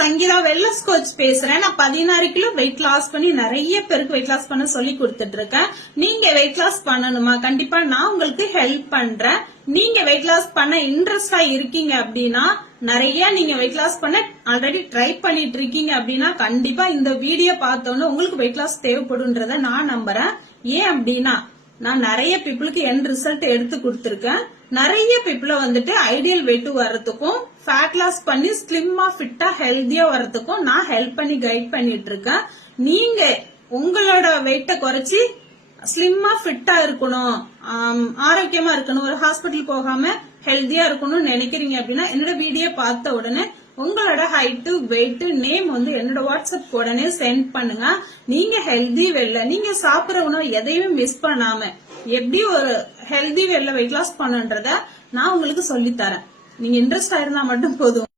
Sangeetha wellness coach பேசுறேன். நான் 16 kilo weight loss பண்ணி நிறைய பேருக்கு வெயிட் லாஸ் பண்ண சொல்லி கொடுத்துட்டு இருக்கேன். நீங்க வெயிட் லாஸ் பண்ணணுமா? கண்டிப்பா நான் உங்களுக்கு ஹெல்ப் பண்றேன். நீங்க வெயிட் லாஸ் பண்ண இன்ட்ரெஸ்டா இருக்கீங்க அப்படின்னா, நிறைய நீங்க வெயிட் லாஸ் பண்ண ஆல்ரெடி ட்ரை பண்ணிட்டு இருக்கீங்க அப்படின்னா, கண்டிப்பா இந்த வீடியோ பார்த்தோன்னு உங்களுக்கு வெயிட் லாஸ் தேவைப்படும்ன்றத நான் நம்புறேன். ஏன் அப்படின்னா, நான் நிறைய பீப்புளுக்கு என் ரிசல்ட் எடுத்து கொடுத்திருக்கேன். நிறைய பீப்புள வந்துட்டு ஐடியல் வெயிட் வர்றதுக்கும் ஃபேட் லாஸ் பண்ணி ஸ்லிம்மா ஃபிட்டா ஹெல்தியா வர்றதுக்கும் நான் ஹெல்ப் பண்ணி கைட் பண்ணிட்டு இருக்கேன். நீங்க உங்களோட வெயிட்ட குறைச்சி ஸ்லிம்மா ஃபிட்டா இருக்கணும், ஆரோக்கியமா இருக்கணும், ஒரு ஹாஸ்பிட்டல் போகாம ஹெல்தியா இருக்கணும்னு நினைக்கிறீங்க அப்படின்னா என்னோட வீடியோ பார்த்த உடனே உங்களோட ஹைட் வெயிட் நேம் வந்து என்னோட வாட்ஸ்அப் உடனே சென்ட் பண்ணுங்க. நீங்க ஹெல்தி வெல்ல நீங்க சாப்பிடுற உணவு எதையுமே மிஸ் பண்ணாம எப்படி ஒரு ஹெல்தி வெல்ல வெயிட் லாஸ் பண்ணுன்றத நான் உங்களுக்கு சொல்லி தரேன். நீங்க இன்ட்ரெஸ்ட் ஆயிருந்தா மட்டும் போதும்.